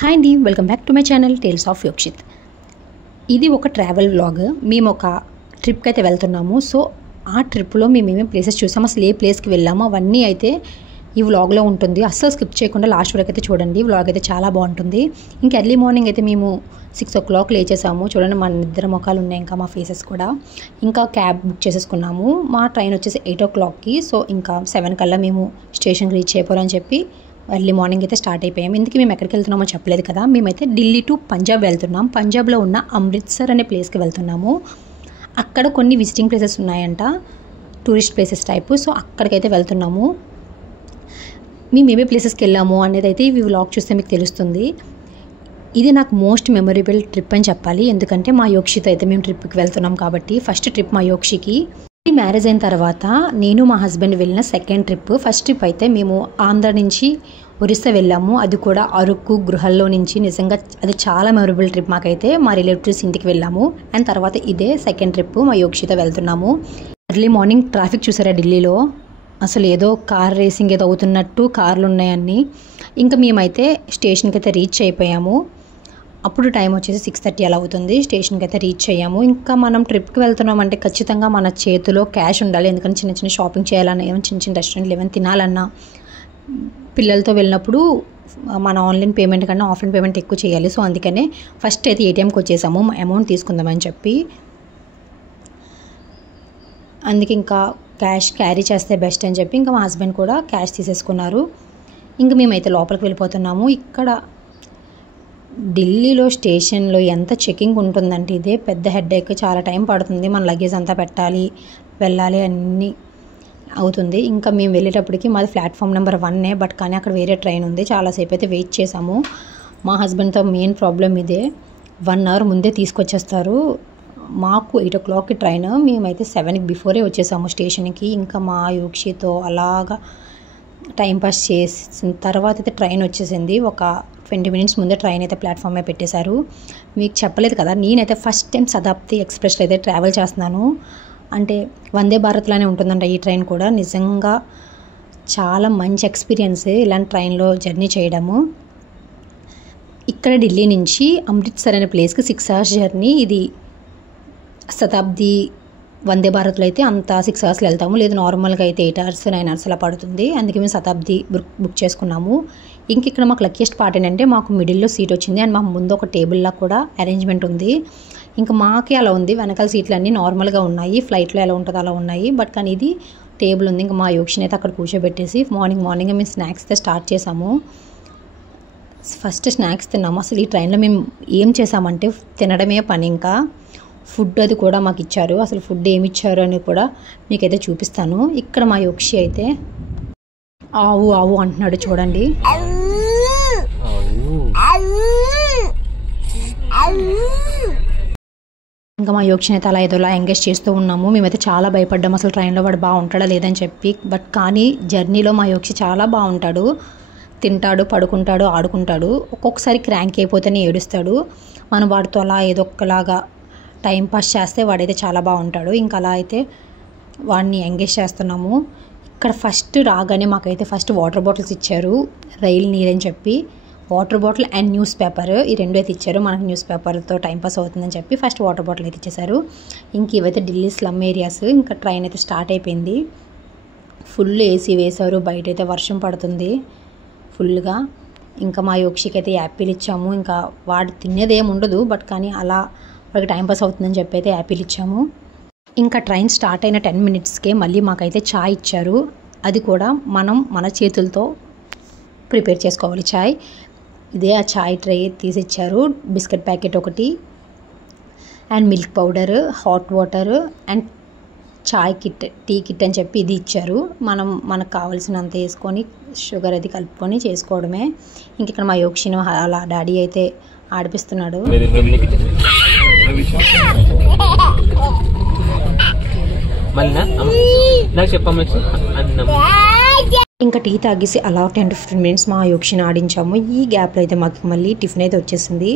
Hi అండి, welcome back to my channel tales of Yokshith. ఇది ఒక ట్రావెల్ వ్లాగ్. మేము ఒక ట్రిప్కి అయితే వెళ్తున్నాము. సో ఆ ట్రిప్లో మేము ఏమేమి ప్లేసెస్ చూసాము, అసలు ఏ ప్లేస్కి వెళ్ళాము అవన్నీ అయితే ఈ వ్లాగ్లో ఉంటుంది. అస్సలు స్కిప్ చేయకుండా లాస్ట్ వరకు అయితే చూడండి. వ్లాగ్ అయితే చాలా బాగుంటుంది. ఇంకా ఎర్లీ మార్నింగ్ అయితే మేము 6 o'clock లేచేసాము. చూడండి, మన నిద్ర ముఖాలు ఉన్నాయి, ఇంకా మా ఫేసెస్ కూడా. ఇంకా క్యాబ్ బుక్ చేసేసుకున్నాము. మా ట్రైన్ వచ్చేసి 8 o'clockకి. సో ఇంకా 7 కల్లా మేము స్టేషన్కి రీచ్ అయిపోవాలని చెప్పి ఎర్లీ మార్నింగ్ అయితే స్టార్ట్ అయిపోయాము. ఇందుకు మేము ఎక్కడికి వెళ్తున్నామో చెప్పలేదు కదా. మేమైతే ఢిల్లీ టు పంజాబ్ వెళ్తున్నాం. పంజాబ్లో ఉన్న అమృత్సర్ అనే ప్లేస్కి వెళ్తున్నాము. అక్కడ కొన్ని విజిటింగ్ ప్లేసెస్ ఉన్నాయంట, టూరిస్ట్ ప్లేసెస్ టైపు. సో అక్కడికైతే వెళ్తున్నాము. మేము ఏవే ప్లేసెస్కి వెళ్ళాము అనేది అయితే ఈ వ్లాగ్ చూస్తే మీకు తెలుస్తుంది. ఇది నాకు మోస్ట్ మెమొరబుల్ ట్రిప్ అని చెప్పాలి. ఎందుకంటే మా యోక్షితో అయితే మేము ట్రిప్కి వెళ్తున్నాం కాబట్టి. ఫస్ట్ ట్రిప్ మా యోక్షికి. మ్యారేజ్ అయిన తర్వాత నేను మా హస్బెండ్ వెళ్ళిన సెకండ్ ట్రిప్. ఫస్ట్ ట్రిప్ అయితే మేము ఆంధ్ర నుంచి ఒరిస్సా వెళ్ళాము. అది కూడా అరకు గృహల్లో నుంచి. నిజంగా అది చాలా మెమొరబుల్ ట్రిప్ మాకైతే. మా రిలేటివ్స్ ఇంటికి వెళ్ళాము. అండ్ తర్వాత ఇదే సెకండ్ ట్రిప్ మా యోక్షితో వెళ్తున్నాము. ఎర్లీ మార్నింగ్ ట్రాఫిక్ చూసారా ఢిల్లీలో, అసలు ఏదో కార్ రేసింగ్ ఏదో అవుతున్నట్టు కార్లు ఉన్నాయన్నీ. ఇంకా మేమైతే స్టేషన్కి అయితే రీచ్ అయిపోయాము. అప్పుడు టైం వచ్చేసి 6:30 అలా అవుతుంది. స్టేషన్కి అయితే రీచ్ అయ్యాము. ఇంకా మనం ట్రిప్కి వెళ్తున్నామంటే ఖచ్చితంగా మన చేతిలో క్యాష్ ఉండాలి. ఎందుకంటే చిన్న చిన్న షాపింగ్ చేయాలన్నా, ఏమైనా చిన్న చిన్న రెస్టారెంట్లు ఏమైనా తినాలన్నా, పిల్లలతో వెళ్ళినప్పుడు మన ఆన్లైన్ పేమెంట్ కన్నా ఆఫ్లైన్ పేమెంట్ ఎక్కువ చేయాలి. సో అందుకనే ఫస్ట్ అయితే ఏటీఎంకి వచ్చేసాము అమౌంట్ తీసుకుందామని చెప్పి. అందుకే ఇంకా క్యాష్ క్యారీ చేస్తే బెస్ట్ అని చెప్పి ఇంకా మా హస్బెండ్ కూడా క్యాష్ తీసేసుకున్నారు. ఇంకా మేమైతే లోపలికి వెళ్ళిపోతున్నాము. ఇక్కడ ఢిల్లీలో స్టేషన్లో ఎంత చెకింగ్ ఉంటుందంటే ఇదే పెద్ద హెడ్ఏక్. చాలా టైం పడుతుంది. మన లగేజ్ అంతా పెట్టాలి, వెళ్ళాలి, అన్నీ అవుతుంది. ఇంకా మేము వెళ్ళేటప్పటికి మాది ప్లాట్ఫామ్ నెంబర్ 1 బట్ కానీ అక్కడ వేరే ట్రైన్ ఉంది. చాలాసేపు అయితే వెయిట్ చేసాము. మా హస్బెండ్తో మెయిన్ ప్రాబ్లం ఇదే. 1 hour ముందే తీసుకొచ్చేస్తారు. మాకు 8 o'clockకి ట్రైన్. మేమైతే 7కి బిఫోరే వచ్చేసాము స్టేషన్కి. ఇంకా మా యోక్షితో అలాగా టైంపాస్ చేసిన తర్వాత అయితే ట్రైన్ వచ్చేసింది. ఒక 20 minutes ముందే ట్రైన్ అయితే ప్లాట్ఫామ్ పెట్టేశారు. మీకు చెప్పలేదు కదా, నేనైతే ఫస్ట్ టైం శతాబ్ది ఎక్స్ప్రెస్లో అయితే ట్రావెల్ చేస్తున్నాను. అంటే వందే భారత్లోనే ఉంటుందంట ఈ ట్రైన్ కూడా. నిజంగా చాలా మంచి ఎక్స్పీరియన్స్ ఇలాంటి ట్రైన్లో జర్నీ చేయడము. ఇక్కడ ఢిల్లీ నుంచి అమృత్సర్ అనే ప్లేస్కి 6 hours జర్నీ. ఇది శతాబ్ది వందే భారత్లో అయితే అంత 6 hours వెళ్తాము. లేదు నార్మల్గా అయితే 8 hours 9 hours అలా పడుతుంది. అందుకే మేము శతాబ్ది బుక్ చేసుకున్నాము. ఇంక ఇక్కడ మాకు లక్కీయెస్ట్ పార్ట్ ఏంటంటే మాకు మిడిల్లో సీట్ వచ్చింది. అండ్ మాకు ముందు ఒక టేబుల్లా కూడా అరేంజ్మెంట్ ఉంది. ఇంకా మాకే అలా ఉంది. వెనకాల సీట్లు అన్నీ నార్మల్గా ఉన్నాయి, ఫ్లైట్లో ఎలా ఉంటుందో అలా ఉన్నాయి. బట్ కానీ ఇది టేబుల్ ఉంది. ఇంకా మా యోక్షిని అయితే అక్కడ కూర్చోబెట్టేసి మార్నింగ్ మేము స్నాక్స్ స్టార్ట్ చేసాము. ఫస్ట్ స్నాక్స్ తిన్నాము. అసలు ఈ ట్రైన్లో మేము ఏం చేసామంటే తినడమే పని. ఇంకా ఫుడ్ అది కూడా మాకు ఇచ్చారు. అసలు ఫుడ్ ఏమి ఇచ్చారు అని కూడా మీకైతే చూపిస్తాను. ఇక్కడ మా యోక్షి అయితే ఆవు ఆవు అంటున్నాడు చూడండి. ఇంకా మా యోక్షిని అయితే అలా ఏదోలా ఎంగేజ్ చేస్తూ ఉన్నాము. మేమైతే చాలా భయపడ్డాము అసలు ట్రైన్లో వాడు బాగుంటాడా లేదని చెప్పి. బట్ కానీ జర్నీలో మా యోక్షి చాలా బాగుంటాడు. తింటాడు, పడుకుంటాడు, ఆడుకుంటాడు. ఒక్కొక్కసారి క్రాంక్ అయిపోతేనే ఏడుస్తాడు. మనం వాడితో అలా ఏదో ఒకలాగా టైం పాస్ చేస్తే వాడైతే చాలా బాగుంటాడు. ఇంకా అలా అయితే వాడిని ఎంగేజ్ చేస్తున్నాము. ఇక్కడ ఫస్ట్ రాగానే మాకైతే ఫస్ట్ వాటర్ బాటిల్స్ ఇచ్చారు. రైల్ నీరని చెప్పి water bottle and news paper, ఈ 2 అయితే ఇచ్చారు. మనకు న్యూస్ పేపర్తో టైంపాస్ అవుతుందని చెప్పి ఫస్ట్ వాటర్ బాటిల్ అయితే ఇచ్చేసారు. ఇంక ఇవైతే ఢిల్లీ స్లమ్ ఏరియాస్. ఇంకా ట్రైన్ అయితే స్టార్ట్ అయిపోయింది. ఫుల్ ఏసీ వేశారు. బయట అయితే వర్షం పడుతుంది ఫుల్గా. ఇంకా మా యోక్షికి అయితే యాపిల్ ఇచ్చాము. ఇంకా వాడు తినేది ఏమి ఉండదు, బట్ కానీ అలా వాడికి టైంపాస్ అవుతుందని చెప్పి అయితే యాపిల్ ఇచ్చాము. ఇంకా ట్రైన్ స్టార్ట్ అయిన 10 minutesకే మళ్ళీ మాకైతే చాయ్ ఇచ్చారు. అది కూడా మనం మన చేతులతో ప్రిపేర్ చేసుకోవాలి చాయ్. ఇదే ఆ చాయ్ ట్రే తీసి ఇచ్చారు. బిస్కెట్ ప్యాకెట్ ఒకటి and milk powder, hot water and chai kit, tea kit అని చెప్పి ఇది ఇచ్చారు. మనకు కావాల్సినంత వేసుకొని షుగర్ అది కలుపుకొని చేసుకోవడమే. ఇంక ఇక్కడ మా యోక్షిని అలా డాడీ అయితే ఆడిపిస్తున్నాడు. ఇంకా టీ తాగేసి అలా 10 to 15 minutes మా యోక్షిని ఆడించాము. ఈ గ్యాప్లో అయితే మాకు మళ్ళీ టిఫిన్ అయితే వచ్చేసింది.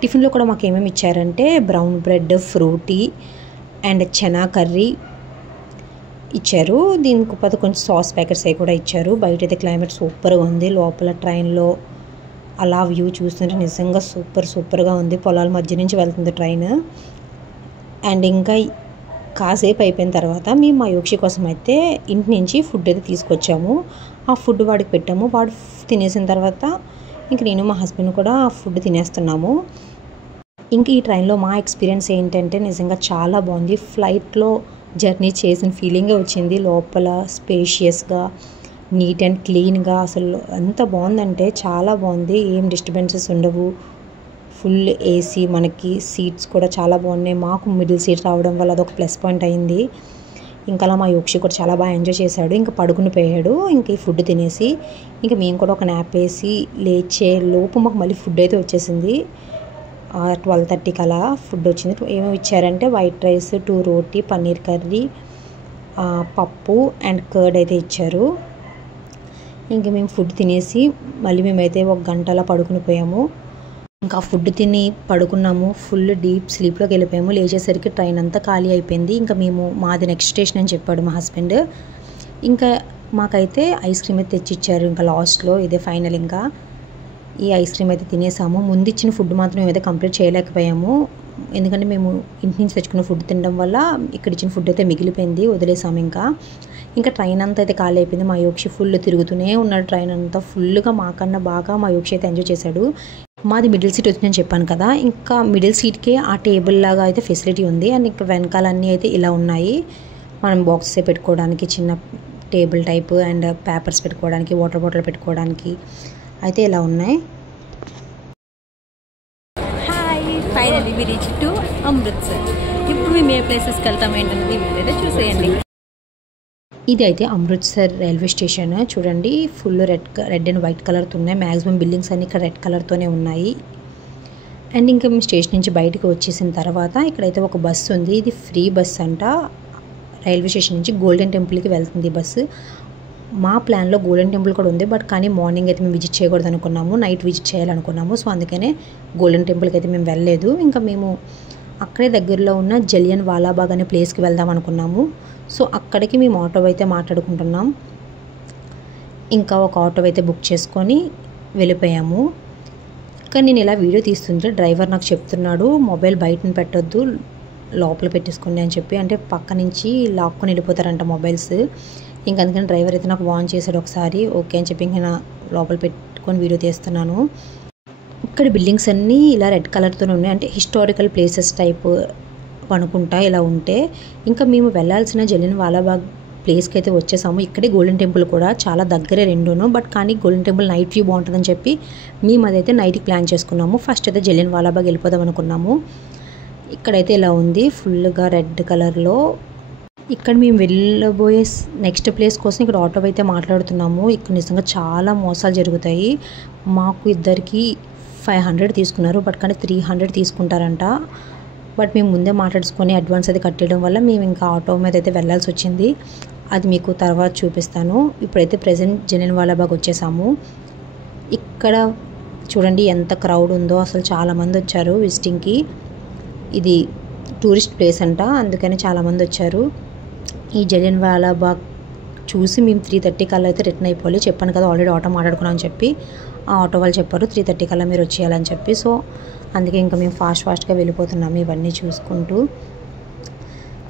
టిఫిన్లో కూడా మాకు ఏమేమి ఇచ్చారంటే brown bread, Frooti and chana curry ఇచ్చారు. దీనికి కొంచెం సాస్ ప్యాకెట్స్ అవి కూడా ఇచ్చారు. బయట అయితే క్లైమేట్ సూపర్గా ఉంది. లోపల ట్రైన్లో అలా వ్యూ చూస్తుంటే నిజంగా సూపర్గా ఉంది. పొలాల మధ్య నుంచి వెళ్తుంది ట్రైన్. అండ్ ఇంకా కాసేపు అయిపోయిన తర్వాత మేము మా యోక్షి కోసం అయితే ఇంటి నుంచి ఫుడ్ అయితే తీసుకొచ్చాము. ఆ ఫుడ్ వాడికి పెట్టాము. వాడు తినేసిన తర్వాత ఇంక నేను మా హస్బెండ్ కూడా ఆ ఫుడ్ తినేస్తున్నాము. ఇంక ఈ ట్రైన్లో మా ఎక్స్పీరియన్స్ ఏంటంటే నిజంగా చాలా బాగుంది. ఫ్లైట్లో జర్నీ చేసిన ఫీలింగే వచ్చింది. లోపల స్పేషియస్గా, నీట్ అండ్ క్లీన్గా, అసలు ఎంత బాగుందంటే చాలా బాగుంది. ఏం డిస్టర్బెన్సెస్ ఉండవు. ఫుల్ ఏసీ, మనకి సీట్స్ కూడా చాలా బాగున్నాయి. మాకు మిడిల్ సీట్ రావడం వల్ల అదొక ప్లస్ పాయింట్ అయింది. ఇంకా అలా మా యోక్షి కూడా చాలా బాగా ఎంజాయ్ చేశాడు. ఇంకా పడుకుని పోయాడు. ఇంక ఈ ఫుడ్ తినేసి ఇంకా మేము కూడా ఒక నాప్ వేసి లేచే లోపు మాకు మళ్ళీ ఫుడ్ అయితే వచ్చేసింది. 12:30కి అలా ఫుడ్ వచ్చింది. ఏమేమి ఇచ్చారంటే వైట్ రైస్, 2 రోటీ, పన్నీర్ కర్రీ, పప్పు అండ్ కర్డ్ అయితే ఇచ్చారు. ఇంకా మేము ఫుడ్ తినేసి మళ్ళీ మేమైతే 1 గంట అలా పడుకుని పోయాము. ఇంకా ఫుడ్ తిని పడుకున్నాము. ఫుల్ డీప్ స్లీప్లోకి వెళ్ళిపోయాము. లేచేసరికి ట్రైన్ అంతా ఖాళీ అయిపోయింది. ఇంకా మేము మాది నెక్స్ట్ స్టేషన్ అని చెప్పాడు మా హస్బెండ్. ఇంకా మాకైతే ఐస్ క్రీమ్ అయితే తెచ్చిచ్చారు. ఇంకా లాస్ట్లో ఇదే ఫైనల్. ఇంకా ఈ ఐస్ క్రీమ్ అయితే తినేసాము. ముందు ఇచ్చిన ఫుడ్ మాత్రం మేమైతే కంప్లీట్ చేయలేకపోయాము. ఎందుకంటే మేము ఇంటి నుంచి తెచ్చుకున్న ఫుడ్ తినడం వల్ల ఇక్కడ ఇచ్చిన ఫుడ్ అయితే మిగిలిపోయింది, వదిలేసాము. ఇంకా ట్రైన్ అంతా అయితే ఖాళీ అయిపోయింది. మా యోక్షి ఫుల్ తిరుగుతూనే ఉన్నాడు ట్రైన్ అంతా. ఫుల్గా మాకన్నా బాగా మా యోక్షి అయితే ఎంజాయ్ చేశాడు. మాది మిడిల్ సీట్ వచ్చిందని చెప్పాను కదా. ఇంకా మిడిల్ సీట్కే ఆ టేబుల్ లాగా అయితే ఫెసిలిటీ ఉంది. అండ్ ఇక్కడ వెనకాలన్నీ అయితే ఇలా ఉన్నాయి. మనం బాక్సెస్ పెట్టుకోవడానికి చిన్న టేబుల్ టైప్, అండ్ పేపర్స్ పెట్టుకోవడానికి, వాటర్ బాటిల్ పెట్టుకోవడానికి అయితే ఇలా ఉన్నాయి. Hi, finally we reach to Amritsar. ఇప్పుడు మేము ఏ ప్లేసెస్కి వెళ్తాం ఏంటనేది మీరైతే చూసేయండి. ఇది అయితే అమృత్సర్ రైల్వే స్టేషన్. చూడండి, ఫుల్ రెడ్ అండ్ వైట్ కలర్తో ఉన్నాయి. మ్యాక్సిమం బిల్డింగ్స్ అన్ని ఇక్కడ రెడ్ కలర్తోనే ఉన్నాయి. అండ్ ఇంకా మేము స్టేషన్ నుంచి బయటకు వచ్చేసిన తర్వాత ఇక్కడైతే ఒక బస్సు ఉంది. ఇది ఫ్రీ బస్ అంట. రైల్వే స్టేషన్ నుంచి గోల్డెన్ టెంపుల్కి వెళ్తుంది బస్సు. మా ప్లాన్లో గోల్డెన్ టెంపుల్ కూడా ఉంది, బట్ కానీ మార్నింగ్ అయితే మేము విజిట్ చేయకూడదు అనుకున్నాము, నైట్ విజిట్ చేయాలనుకున్నాము. సో అందుకనే గోల్డెన్ టెంపుల్కి అయితే మేము వెళ్ళలేదు. ఇంకా మేము అక్కడే దగ్గరలో ఉన్న జలియన్ వాలాబాగ్ అనే ప్లేస్కి వెళ్దాం అనుకున్నాము. సో అక్కడికి మేము ఆటో అయితే మాట్లాడుకుంటున్నాం. ఇంకా ఒక ఆటో అయితే బుక్ చేసుకొని వెళ్ళిపోయాము. కానీ నేను ఇలా వీడియో తీస్తుంటే డ్రైవర్ నాకు చెప్తున్నాడు, మొబైల్ బయటను పెట్టొద్దు, లోపల పెట్టేసుకోండి అని చెప్పి. అంటే పక్క నుంచి లాక్కొని వెళ్ళిపోతారంట మొబైల్స్. ఇంకా అందుకని డ్రైవర్ అయితే నాకు వార్న్ చేశాడు ఒకసారి. ఓకే అని చెప్పి ఇంకా లోపల పెట్టుకొని వీడియో తీస్తున్నాను. ఇక్కడ బిల్డింగ్స్ అన్నీ ఇలా రెడ్ కలర్తో ఉన్నాయి. అంటే హిస్టారికల్ ప్లేసెస్ టైప్ అనుకుంటా ఇలా ఉంటే. ఇంకా మేము వెళ్ళాల్సిన జలియన్ వాలాబాగ్ ప్లేస్కి అయితే వచ్చేసాము. ఇక్కడే గోల్డెన్ టెంపుల్ కూడా చాలా దగ్గరే రెండును. బట్ కానీ గోల్డెన్ టెంపుల్ నైట్ వ్యూ బాగుంటుందని చెప్పి మేము అదైతే నైట్కి ప్లాన్ చేసుకున్నాము. ఫస్ట్ అయితే జలియన్ వాలాబాగ్ వెళ్ళిపోదాం అనుకున్నాము. ఇక్కడైతే ఇలా ఉంది ఫుల్గా రెడ్ కలర్లో. ఇక్కడ మేము వెళ్ళబోయే నెక్స్ట్ ప్లేస్ కోసం ఇక్కడ ఆటో అయితే మాట్లాడుతున్నాము. ఇక్కడ నిజంగా చాలా మోసాలు జరుగుతాయి. మాకు ఇద్దరికి 500 తీసుకున్నారు, బట్ కానీ 300 తీసుకుంటారంట. బట్ మేము ముందే మాట్లాడుకొని అడ్వాన్స్ అది కట్టడం వల్ల మేము ఇంకా ఆటో మీద అయితే వెళ్ళాల్సి వచ్చింది. అది మీకు తర్వాత చూపిస్తాను. ఇప్పుడైతే ప్రెజెంట్ జలియన్ వాలాబాగ్ వచ్చేసాము. ఇక్కడ చూడండి ఎంత క్రౌడ్ ఉందో, అసలు చాలామంది వచ్చారు విజిటింగ్కి. ఇది టూరిస్ట్ ప్లేస్ అంట, అందుకని చాలామంది వచ్చారు. ఈ జలియన్ వాలాబాగ్ చూసి మేము 3:30 కల్లా అయితే రిటర్న్ అయిపోవాలి. చెప్పాను కదా ఆల్రెడీ ఆటో మాట్లాడుకున్నాం అని చెప్పి. ఆ ఆటో వాళ్ళు చెప్పారు 3:30 కల్లా మీరు వచ్చేయాలని చెప్పి. సో అందుకే ఇంకా మేము ఫాస్ట్గా వెళ్ళిపోతున్నాము ఇవన్నీ చూసుకుంటూ.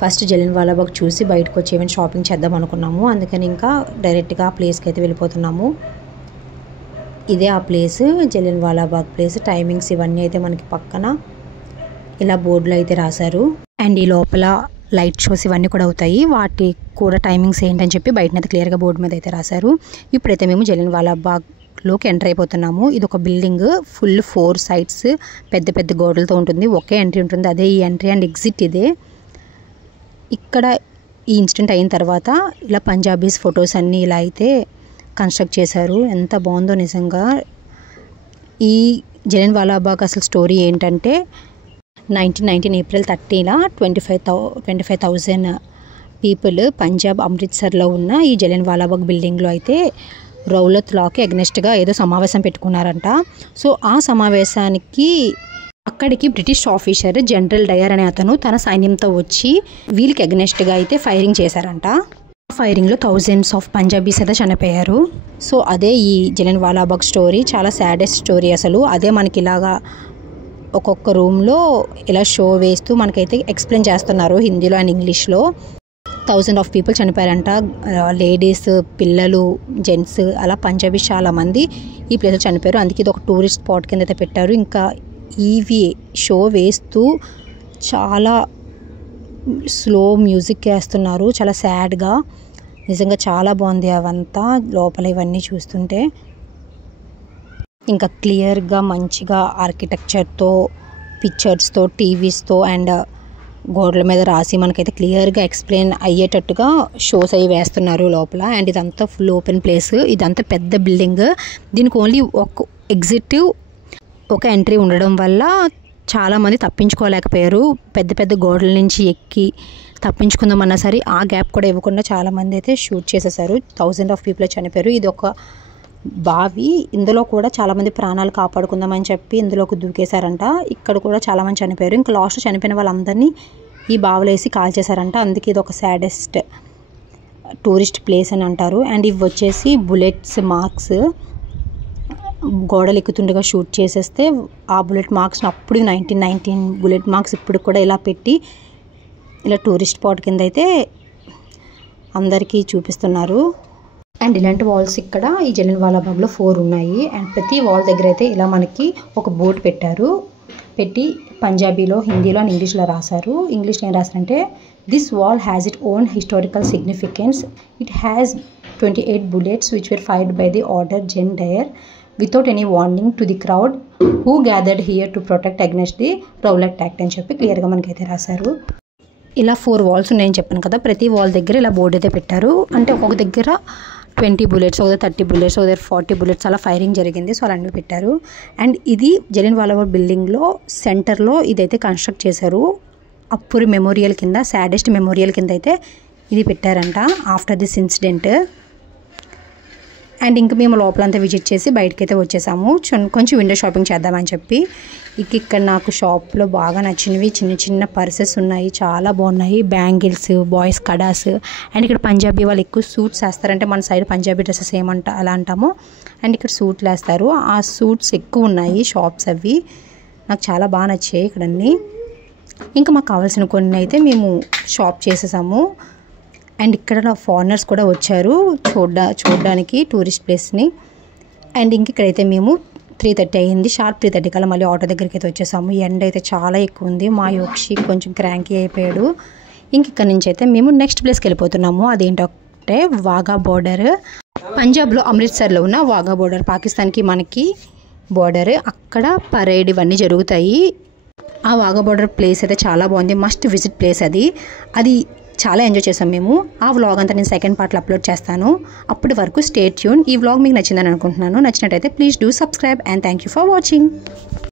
ఫస్ట్ జలియన్ వాలాబాగ్ చూసి బయటకు వచ్చి ఏమైనా షాపింగ్ చేద్దాం అనుకున్నాము. అందుకని ఇంకా డైరెక్ట్గా ఆ ప్లేస్కి అయితే వెళ్ళిపోతున్నాము. ఇదే ఆ place, Jallian Walabagh place. Timings ఇవన్నీ అయితే మనకి పక్కన ఇలా బోర్డులో అయితే రాశారు. అండ్ ఈ లోపల లైట్ షోస్ ఇవన్నీ కూడా అవుతాయి. వాటి కూడా టైమింగ్స్ ఏంటని చెప్పి బయటనైతే క్లియర్గా బోర్డు మీద అయితే రాశారు. ఇప్పుడైతే మేము జలియన్ వాలాబాగ్లోకి ఎంటర్ అయిపోతున్నాము. ఇది ఒక బిల్డింగ్, ఫుల్ 4 సైడ్స్ పెద్ద పెద్ద గోడలతో ఉంటుంది. ఒకే ఎంట్రీ ఉంటుంది, అదే ఈ ఎంట్రీ అండ్ ఎగ్జిట్ ఇదే. ఇక్కడ ఈ ఇన్సిడెంట్ అయిన తర్వాత ఇలా పంజాబీస్ ఫొటోస్ అన్నీ ఇలా అయితే కన్స్ట్రక్ట్ చేశారు. ఎంత బాగుందో నిజంగా. ఈ జలియన్ వాలాబాగ్ అసలు స్టోరీ ఏంటంటే 1919 ఏప్రిల్ 30న 25,000 పీపుల్ పంజాబ్ అమృత్సర్లో ఉన్న ఈ జలియన్ వాలాబాగ్ బిల్డింగ్లో అయితే రౌలత్ లాకి అగ్నెస్ట్గా ఏదో సమావేశం పెట్టుకున్నారంట. సో ఆ సమావేశానికి అక్కడికి బ్రిటిష్ ఆఫీసర్ జనరల్ డయర్ అనే అతను తన సైన్యంతో వచ్చి వీళ్ళకి అగ్నెస్ట్గా అయితే ఫైరింగ్ చేశారంట. ఫైరింగ్లో థౌజండ్స్ ఆఫ్ పంజాబీస్ అయితే చనిపోయారు. సో అదే ఈ జలియన్వాలా బాగ్ స్టోరీ. చాలా సాడెస్ట్ స్టోరీ అసలు. అదే మనకి ఇలాగా ఒక్కొక్క రూమ్లో ఇలా షో వేస్తూ మనకైతే ఎక్స్ప్లెయిన్ చేస్తున్నారు హిందీలో అండ్ ఇంగ్లీష్లో. 1000 ఆఫ్ పీపుల్ చనిపోయారంట. లేడీస్, పిల్లలు, జెంట్స్, అలా పంజాబీస్ చాలామంది ఈ ప్లేస్లో చనిపోయారు. అందుకే ఇది ఒక టూరిస్ట్ స్పాట్ కింద అయితే పెట్టారు. ఇంకా ఇవి షో వేస్తూ చాలా స్లో మ్యూజిక్ వేస్తున్నారు, చాలా సాడ్గా. నిజంగా చాలా బాగుంది అవంతా లోపల ఇవన్నీ చూస్తుంటే. ఇంకా క్లియర్గా మంచిగా ఆర్కిటెక్చర్తో, పిక్చర్స్తో, టీవీస్తో అండ్ గోడల మీద రాసి మనకైతే క్లియర్గా ఎక్స్ప్లెయిన్ అయ్యేటట్టుగా షోస్ అవి వేస్తున్నారు లోపల. అండ్ ఇదంతా ఫుల్ ఓపెన్ ప్లేస్. ఇదంతా పెద్ద బిల్డింగ్. దీనికి ఓన్లీ ఒక ఎగ్జిట్, ఒక ఎంట్రీ ఉండడం వల్ల చాలామంది తప్పించుకోలేకపోయారు. పెద్ద పెద్ద గోడల నుంచి ఎక్కి తప్పించుకుందామన్నా సరే ఆ గ్యాప్ కూడా ఇవ్వకుండా చాలామంది అయితే షూట్ చేసేసారు. 1000 ఆఫ్ పీపుల్ చనిపోయారు. ఇది ఒక బావి. ఇందులో కూడా చాలామంది ప్రాణాలు కాపాడుకుందామని చెప్పి ఇందులోకి దూకేశారంట. ఇక్కడ కూడా చాలామంది చనిపోయారు. ఇంకా లాస్ట్ చనిపోయిన వాళ్ళందరినీ ఈ బావిలో వేసి కాల్చేశారంట. అందుకే ఇది ఒక సాడెస్ట్ టూరిస్ట్ ప్లేస్ అని అంటారు. అండ్ ఇవి వచ్చేసి బుల్లెట్స్ మార్క్స్. గోడలు ఎక్కుతుండగా షూట్ చేసేస్తే ఆ బుల్లెట్ మార్క్స్ అప్పుడు 1919 బుల్లెట్ మార్క్స్ ఇప్పుడు కూడా ఇలా పెట్టి ఇలా టూరిస్ట్ స్పాట్ కింద అయితే అందరికీ చూపిస్తున్నారు. అండ్ ఇలాంటి వాల్స్ ఇక్కడ ఈ జలియన్వాలా బాగ్లో 4 ఉన్నాయి. అండ్ ప్రతి వాల్ దగ్గర అయితే ఇలా మనకి ఒక బోర్డు పెట్టి పంజాబీలో, హిందీలో అండ్ ఇంగ్లీష్లో రాశారు. ఇంగ్లీష్లో ఏం రాశారంటే, this wall has it own historical significance. It has 28 bullets which were fired by the order Jen Dyer without any warning to the crowd who gathered here to protect against the Rowlatt Act అని చెప్పి క్లియర్గా మనకైతే రాశారు. ఇలా 4 walls ఉన్నాయని చెప్పాను కదా. ప్రతి వాల్ దగ్గర ఇలా బోర్డు అయితే పెట్టారు. అంటే ఒక్కొక్క దగ్గర 20 bullets, ఒక 30 bullets, ఒక 40 bullets అలా ఫైరింగ్ జరిగింది. సో అలాంటివి పెట్టారు. అండ్ ఇది జలియన్వాలా బాగ్ బిల్డింగ్లో సెంటర్లో ఇదైతే కన్స్ట్రక్ట్ చేశారు. అప్పుడు మెమోరియల్ కింద, సాడెస్ట్ మెమోరియల్ కింద అయితే ఇది పెట్టారంట ఆఫ్టర్ దిస్ ఇన్సిడెంట్. అండ్ ఇంకా మేము లోపలంతా విజిట్ చేసి బయటకైతే వచ్చేసాము. కొంచెం విండో షాపింగ్ చేద్దామని చెప్పి. ఇక్కడ నాకు షాప్లో బాగా నచ్చినవి చిన్న చిన్న పర్సెస్ ఉన్నాయి, చాలా బాగున్నాయి. Bangles, boys kadas. అండ్ ఇక్కడ పంజాబీ వాళ్ళు ఎక్కువ సూట్స్ వేస్తారంటే మన సైడ్ పంజాబీ డ్రెస్సెస్ అలా అంటాము. అండ్ ఇక్కడ సూట్లు వేస్తారు. ఆ సూట్స్ ఎక్కువ ఉన్నాయి షాప్స్. అవి నాకు చాలా బాగా నచ్చాయి ఇక్కడ అన్నీ. ఇంకా మాకు కావాల్సిన కొన్ని అయితే మేము షాప్ చేసేసాము. అండ్ ఇక్కడ ఫారినర్స్ కూడా వచ్చారు చూడడానికి టూరిస్ట్ ప్లేస్ని. అండ్ ఇంక ఇక్కడైతే మేము 3:30 అయ్యింది. షార్ప్ 3:30 కల్లా మళ్ళీ ఆటో దగ్గరికి అయితే వచ్చేసాము. ఎండ అయితే చాలా ఎక్కువ ఉంది. మా యోక్షి కొంచెం క్రాంకీ అయిపోయాడు. ఇంక ఇక్కడ నుంచి అయితే మేము నెక్స్ట్ ప్లేస్కి వెళ్ళిపోతున్నాము. అదేంటంటే వాఘా బోర్డర్. పంజాబ్లో అమృత్సర్లో ఉన్న వాఘా బోర్డర్, పాకిస్తాన్కి మనకి బోర్డర్. అక్కడ పరేడ్ ఇవన్నీ జరుగుతాయి. ఆ వాఘా బోర్డర్ ప్లేస్ అయితే చాలా బాగుంది. మస్ట్ విజిట్ ప్లేస్ అది చాలా ఎంజాయ్ చేసాం మేము. ఆ వ్లాగ్ అంతా నేను సెకండ్ పార్ట్లో అప్లోడ్ చేస్తాను. అప్పటి వరకు స్టే ట్యూన్. ఈ వ్లాగ్ మీకు నచ్చిందని అనుకుంటున్నాను. నచ్చినట్టయితే please do subscribe and thank you for watching.